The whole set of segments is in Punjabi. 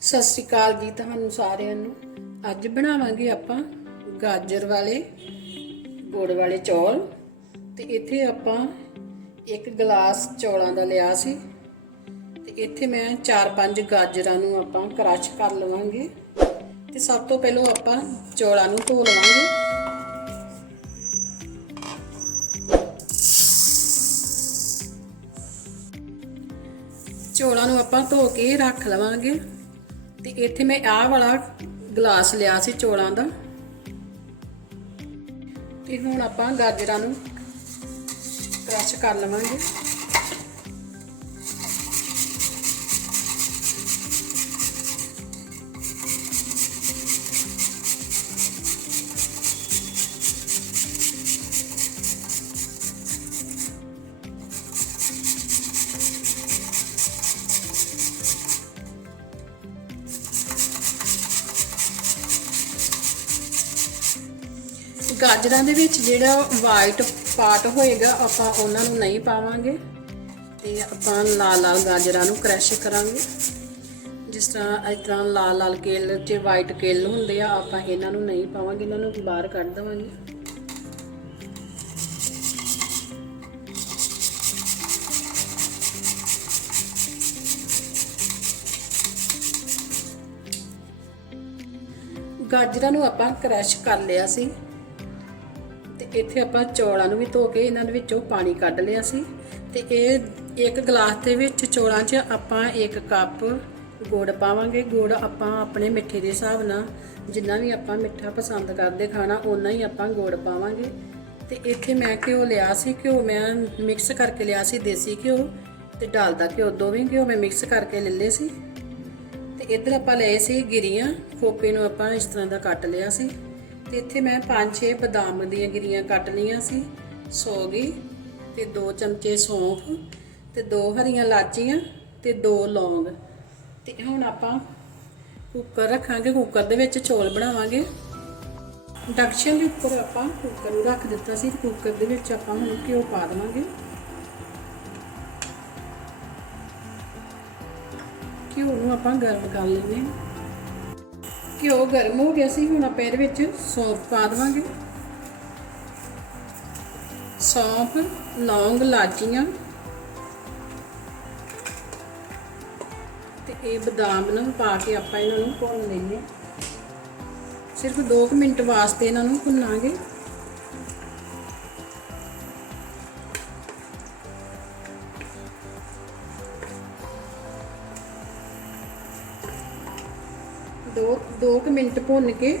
ਸਤਿ ਸ਼੍ਰੀ ਅਕਾਲ ਜੀ ਤੁਹਾਨੂੰ ਸਾਰਿਆਂ ਨੂੰ। ਅੱਜ ਬਣਾਵਾਂਗੇ ਆਪਾਂ ਗਾਜਰ ਵਾਲੇ, ਗੁੜ ਵਾਲੇ ਚੌਲ। ਤੇ ਇੱਥੇ ਆਪਾਂ ਇੱਕ ਗਲਾਸ ਚੌਲਾਂ ਦਾ ਲਿਆ ਸੀ। ਤੇ ਇੱਥੇ ਮੈਂ 4-5 ਗਾਜਰਾਂ ਨੂੰ ਆਪਾਂ ਕ੍ਰਸ਼ ਕਰ ਲਵਾਂਗੇ। ਤੇ ਸਭ ਤੋਂ ਪਹਿਲਾਂ ਆਪਾਂ ਚੌਲਾਂ ਨੂੰ ਧੋ ਲਵਾਂਗੇ। ਚੌਲਾਂ ਨੂੰ ਆਪਾਂ ਧੋ ਕੇ ਰੱਖ ਲਵਾਂਗੇ। ਤੇ ਇੱਥੇ ਮੈਂ ਆਹ ਵਾਲਾ ਗਲਾਸ ਲਿਆ ਸੀ ਚੌਲਾਂ ਦਾ। ਤੇ ਹੁਣ ਆਪਾਂ ਗਾਜਰਾਂ ਨੂੰ ਕ੍ਰਸ਼ ਕਰ ਲਵਾਂਗੇ। ਗਾਜਰਾਂ ਦੇ ਵਿੱਚ ਜਿਹੜਾ ਵਾਈਟ ਪਾਰਟ ਹੋਏਗਾ, ਆਪਾਂ ਉਹਨਾਂ ਨੂੰ ਨਹੀਂ ਪਾਵਾਂਗੇ ਤੇ ਆਪਾਂ ਲਾਲ ਲਾਲ ਗਾਜਰਾਂ ਨੂੰ ਕ੍ਰਸ਼ ਕਰਾਂਗੇ। ਜਿਸ ਤਰ੍ਹਾਂ, ਇਸ ਤਰ੍ਹਾਂ ਲਾਲ ਲਾਲ ਕੇਲ ਤੇ ਵਾਈਟ ਕੇਲ ਹੁੰਦੇ ਆ, ਆਪਾਂ ਇਹਨਾਂ ਨੂੰ ਨਹੀਂ ਪਾਵਾਂਗੇ, ਇਹਨਾਂ ਨੂੰ ਬਾਹਰ ਕੱਢ ਦੇਵਾਂਗੇ। ਗਾਜਰਾਂ ਨੂੰ ਆਪਾਂ ਕ੍ਰਸ਼ ਕਰ ਲਿਆ ਸੀ। ਇੱਥੇ ਆਪਾਂ ਚੌਲਾਂ ਨੂੰ ਵੀ ਧੋ ਕੇ ਇਹਨਾਂ ਦੇ ਵਿੱਚੋਂ ਪਾਣੀ ਕੱਢ ਲਿਆ ਸੀ। ਤੇ ਇਹ ਇੱਕ ਗਲਾਸ ਦੇ ਵਿੱਚ ਚੌਲਾਂ 'ਚ ਆਪਾਂ ਇੱਕ ਕੱਪ ਗੁੜ ਪਾਵਾਂਗੇ। ਗੁੜ ਆਪਾਂ ਆਪਣੇ ਮਿੱਠੇ ਦੇ ਹਿਸਾਬ ਨਾਲ ਜਿੰਨਾ ਵੀ ਆਪਾਂ ਮਿੱਠਾ ਪਸੰਦ ਕਰਦੇ ਖਾਣਾ ਉਨਾ ਹੀ ਆਪਾਂ ਗੁੜ ਪਾਵਾਂਗੇ। ਤੇ ਇੱਥੇ ਮੈਂ ਘਿਓ ਲਿਆ ਸੀ। ਘਿਓ ਮੈਂ ਮਿਕਸ ਕਰਕੇ ਲਿਆ ਸੀ ਦੇਸੀ ਘਿਓ ਤੇ ਡਾਲਦਾ ਘਿਓ ਦੋਵੇਂ ਘਿਓ ਮੈਂ ਮਿਕਸ ਕਰਕੇ ਲੈ ਲਏ ਸੀ। ਤੇ ਇੱਧਰ ਆਪਾਂ ਲਏ ਸੀ ਗਿਰੀਆਂ। ਖੋਪੇ ਨੂੰ ਆਪਾਂ ਇਸ ਤਰ੍ਹਾਂ ਦਾ ਕੱਟ ਲਿਆ ਸੀ। ਤੇ ਇੱਥੇ ਮੈਂ 5-6 ਬਦਾਮ ਦੀਆਂ ਗਿਰੀਆਂ ਕੱਟ ਲਈਆਂ ਸੀ ਸੌਗੀ ਤੇ 2 ਚਮਚੇ ਸੌਂਫ ਤੇ 2 ਹਰੀਆਂ ਲਾਚੀਆਂ ਤੇ 2 ਲੌਂਗ। ਤੇ ਹੁਣ ਆਪਾਂ ਕੁੱਕਰ ਰੱਖਾਂਗੇ, ਕੁੱਕਰ ਦੇ ਵਿੱਚ ਚੌਲ ਬਣਾਵਾਂਗੇ। ਇੰਡਕਸ਼ਨ ਦੇ ਉੱਪਰ ਆਪਾਂ ਕੁੱਕਰ ਨੂੰ ਰੱਖ ਦਿੱਤਾ ਸੀ ਕੁੱਕਰ ਦੇ ਵਿੱਚ ਆਪਾਂ ਹੁਣ ਘਿਓ ਪਾ ਦੇਵਾਂਗੇ। ਘਿਓ ਨੂੰ ਆਪਾਂ ਗਰਮ ਕਰ ਲੈਂਦੇ ਹਾਂ। ਘਿਓ ਗਰਮ ਹੋ ਗਿਆ ਸੀ, ਹੁਣ ਆਪਾਂ ਇਹਦੇ ਵਿੱਚ ਸੌਂਫ ਪਾ ਦੇਵਾਂਗੇ। ਸੌਂਫ, ਲੌਂਗ, ਲਾਚੀਆਂ ਤੇ ਇਹ ਬਦਾਮ ਨੂੰ ਪਾ ਕੇ ਆਪਾਂ ਇਹਨਾਂ ਨੂੰ ਭੁੰਨ ਲੈਂਦੇ ਹਾਂ। ਸਿਰਫ 2 ਮਿੰਟ ਵਾਸਤੇ ਇਹਨਾਂ ਨੂੰ ਭੁੰਨਾਂਗੇ। ਦੋ ਦੋ ਕੁ ਮਿੰਟ ਭੁੰਨ ਕੇ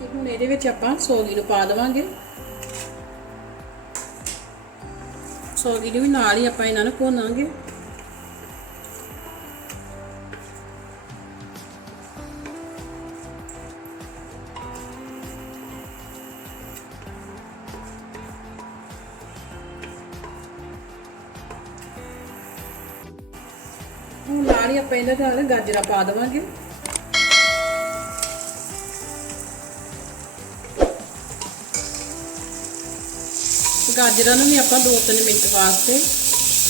ਤੇ ਹੁਣ ਇਹਦੇ ਵਿੱਚ ਆਪਾਂ ਸੌਗੀ ਨੂੰ ਪਾ ਦੇਵਾਂਗੇ। ਸੌਗੀ ਨੂੰ ਵੀ ਨਾਲ ਹੀ ਆਪਾਂ ਇਹਨਾਂ ਨੂੰ ਭੁੰਨਾਂਗੇ। ਹੁਣ ਨਾਲ ਹੀ ਆਪਾਂ ਇਹਨਾਂ ਨਾਲ ਗਾਜਰਾਂ ਪਾ ਦੇਵਾਂਗੇ। ਗਾਜਰਾਂ ਨੂੰ ਵੀ ਆਪਾਂ 2-3 ਮਿੰਟ ਵਾਸਤੇ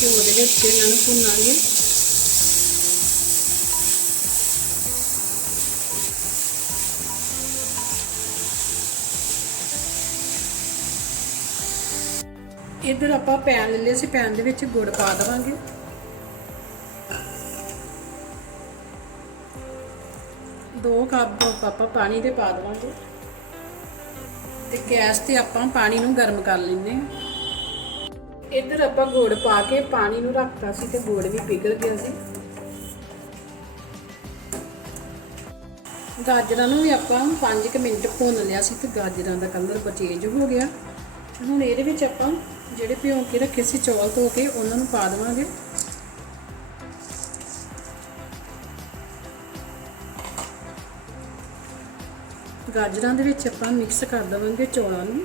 ਘਿਓ ਦੇ ਵਿੱਚ ਇਹਨਾਂ ਨੂੰ ਭੁੰਨਾਂਗੇ। ਇੱਧਰ ਆਪਾਂ ਪੈਨ ਲੈ ਲਿਆ ਸੀ, ਪੈਨ ਦੇ ਵਿੱਚ ਗੁੜ ਪਾ ਦੇਵਾਂਗੇ। ਦੋ ਕੱਪ ਆਪਾਂ ਪਾਣੀ ਦੇ ਪਾ ਦੇਵਾਂਗੇ। ਤੇ ਗੈਸ ਤੇ ਆਪਾਂ ਪਾਣੀ ਨੂੰ ਗਰਮ ਕਰ ਲੈਂਦੇ ਹਾਂ। ਇੱਧਰ ਆਪਾਂ ਗੁੜ ਪਾ ਕੇ ਪਾਣੀ ਨੂੰ ਰੱਖਤਾ ਸੀ ਤੇ ਗੁੜ ਵੀ ਪਿਘਲ ਗਿਆ ਸੀ। ਗਾਜਰਾਂ ਨੂੰ ਵੀ ਆਪਾਂ 5 ਮਿੰਟ ਭੁੰਨ ਲਿਆ ਸੀ ਤੇ ਗਾਜਰਾਂ ਦਾ ਕਲਰ ਚੇਂਜ ਹੋ ਗਿਆ। ਹੁਣ ਇਹਦੇ ਵਿੱਚ ਆਪਾਂ ਜਿਹੜੇ ਭਿਉਂ ਕੇ ਰੱਖੇ ਸੀ ਚੌਲ ਧੋ ਕੇ ਉਹਨਾਂ ਨੂੰ ਪਾ ਦੇਵਾਂਗੇ। ਗਾਜਰਾਂ ਦੇ ਵਿੱਚ ਆਪਾਂ ਮਿਕਸ ਕਰ ਦੇਵਾਂਗੇ ਚੌਲਾਂ ਨੂੰ।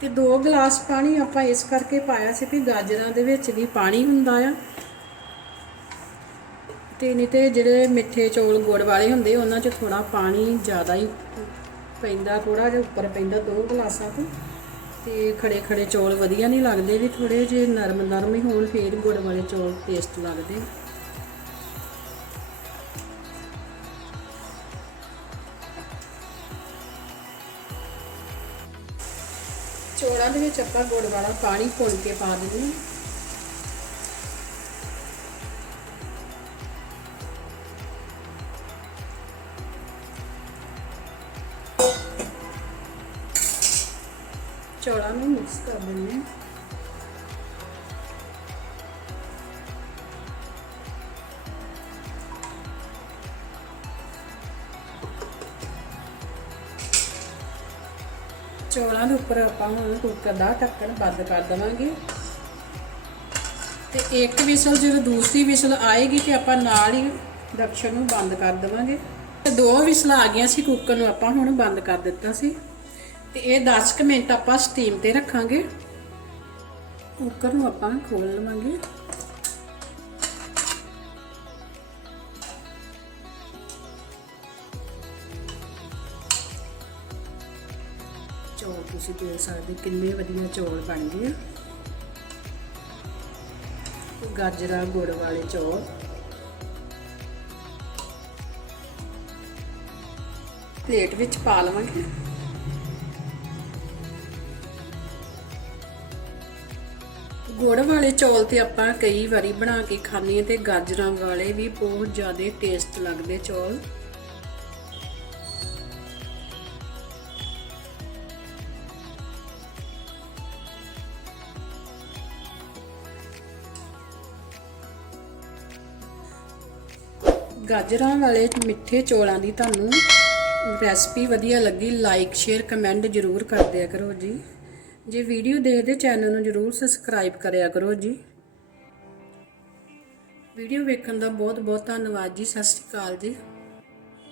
ਤੇ 2 ਗਲਾਸ ਪਾਣੀ ਆਪਾਂ ਇਸ ਕਰਕੇ ਪਾਇਆ ਸੀ ਕਿ ਗਾਜਰਾਂ ਦੇ ਵਿੱਚ ਵੀ ਪਾਣੀ ਹੁੰਦਾ ਆ। ਤੇ ਨਹੀਂ ਤੇ ਜਿਹੜੇ ਮਿੱਠੇ ਚੌਲ ਗੁੜ ਵਾਲੇ ਹੁੰਦੇ, ਉਹਨਾਂ 'ਚ ਥੋੜਾ ਪਾਣੀ ਜ਼ਿਆਦਾ ਹੀ ਪੈਂਦਾ ਥੋੜਾ ਜਿਹਾ ਉੱਪਰ ਪੈਂਦਾ 2 ਗਲਾਸਾਂ ਤੋਂ। ਤੇ ਖੜੇ ਖੜੇ ਚੌਲ ਵਧੀਆ ਨਹੀਂ ਲੱਗਦੇ ਵੀ ਥੋੜੇ ਜਿਹੇ ਨਰਮ ਨਰਮ ਹੀ ਹੋਣ, ਫੇਰ ਗੁੜ ਵਾਲੇ ਚੌਲ ਟੇਸਟ ਲੱਗਦੇ। ਚੌਲਾਂ ਦੇ ਵਿੱਚ ਆਪਾਂ ਗੁੜ ਵਾਲਾ ਪਾਣੀ ਭੁੰਨ ਕੇ ਪਾ ਦਿੰਦੇ ਹਾਂ। ਚੌਲਾਂ ਨੂੰ ਮਿਕਸ ਕਰ ਦਿੰਦੇ ਹਾਂ। ਚੌਲਾਂ ਦੇ ਉੱਪਰ ਆਪਾਂ ਹੁਣ ਕੁੱਕਰ ਦਾ ਢੱਕਣ ਬੰਦ ਕਰ ਦੇਵਾਂਗੇ। ਤੇ ਇੱਕ ਵਿਸਲ ਜਦੋਂ ਦੂਸਰੀ ਵਿਸਲ ਆਏਗੀ ਤੇ ਆਪਾਂ ਨਾਲ ਹੀ ਦਕਸ਼ਨ ਨੂੰ ਬੰਦ ਕਰ ਦੇਵਾਂਗੇ। ਤੇ ਦੋ ਵਿਸਲਾਂ ਆ ਗਈਆਂ ਸੀ ਕੁੱਕਰ ਨੂੰ ਆਪਾਂ ਹੁਣ ਬੰਦ ਕਰ ਦਿੱਤਾ ਸੀ। ਤੇ ਇਹ 10 ਕੁ ਮਿੰਟ ਆਪਾਂ ਸਟੀਮ ਤੇ ਰੱਖਾਂਗੇ। ਕੁੱਕਰ ਨੂੰ ਆਪਾਂ ਖੋਲ ਲਵਾਂਗੇ। ਤੁਸੀਂ ਦੇਖ ਸਕਦੇ ਕਿੰਨੇ ਵਧੀਆ ਚੌਲ ਬਣ ਗਏ ਗਾਜਰਾਂ, ਗੁੜ ਵਾਲੇ ਚੌਲ। ਪਲੇਟ ਵਿੱਚ ਪਾ ਲਵਾਂਗੇ। ਗੁੜ ਵਾਲੇ ਚੌਲ ਤੇ ਆਪਾਂ ਕਈ ਵਾਰੀ ਬਣਾ ਕੇ ਖਾਂਦੇ ਹਾਂ ਤੇ ਗਾਜਰਾਂ ਵਾਲੇ ਵੀ ਬਹੁਤ ਜ਼ਿਆਦਾ ਟੇਸਟ ਲੱਗਦੇ ਚੌਲ। ਗਾਜਰਾਂ ਵਾਲੇ ਮਿੱਠੇ ਚੌਲਾਂ ਦੀ ਤੁਹਾਨੂੰ ਰੈਸਪੀ ਵਧੀਆ ਲੱਗੀ ਲਾਈਕ ਸ਼ੇਅਰ ਕਮੈਂਟ ਜ਼ਰੂਰ ਕਰ ਦਿਆ ਕਰੋ ਜੀ। ਜੇ ਵੀਡੀਓ ਦੇਖਦੇ ਚੈਨਲ ਨੂੰ ਜ਼ਰੂਰ ਸਬਸਕ੍ਰਾਈਬ ਕਰਿਆ ਕਰੋ ਜੀ। ਵੀਡੀਓ ਵੇਖਣ ਦਾ ਬਹੁਤ ਬਹੁਤ ਧੰਨਵਾਦ ਜੀ, ਸਤਿ ਸ਼੍ਰੀ ਅਕਾਲ ਜੀ।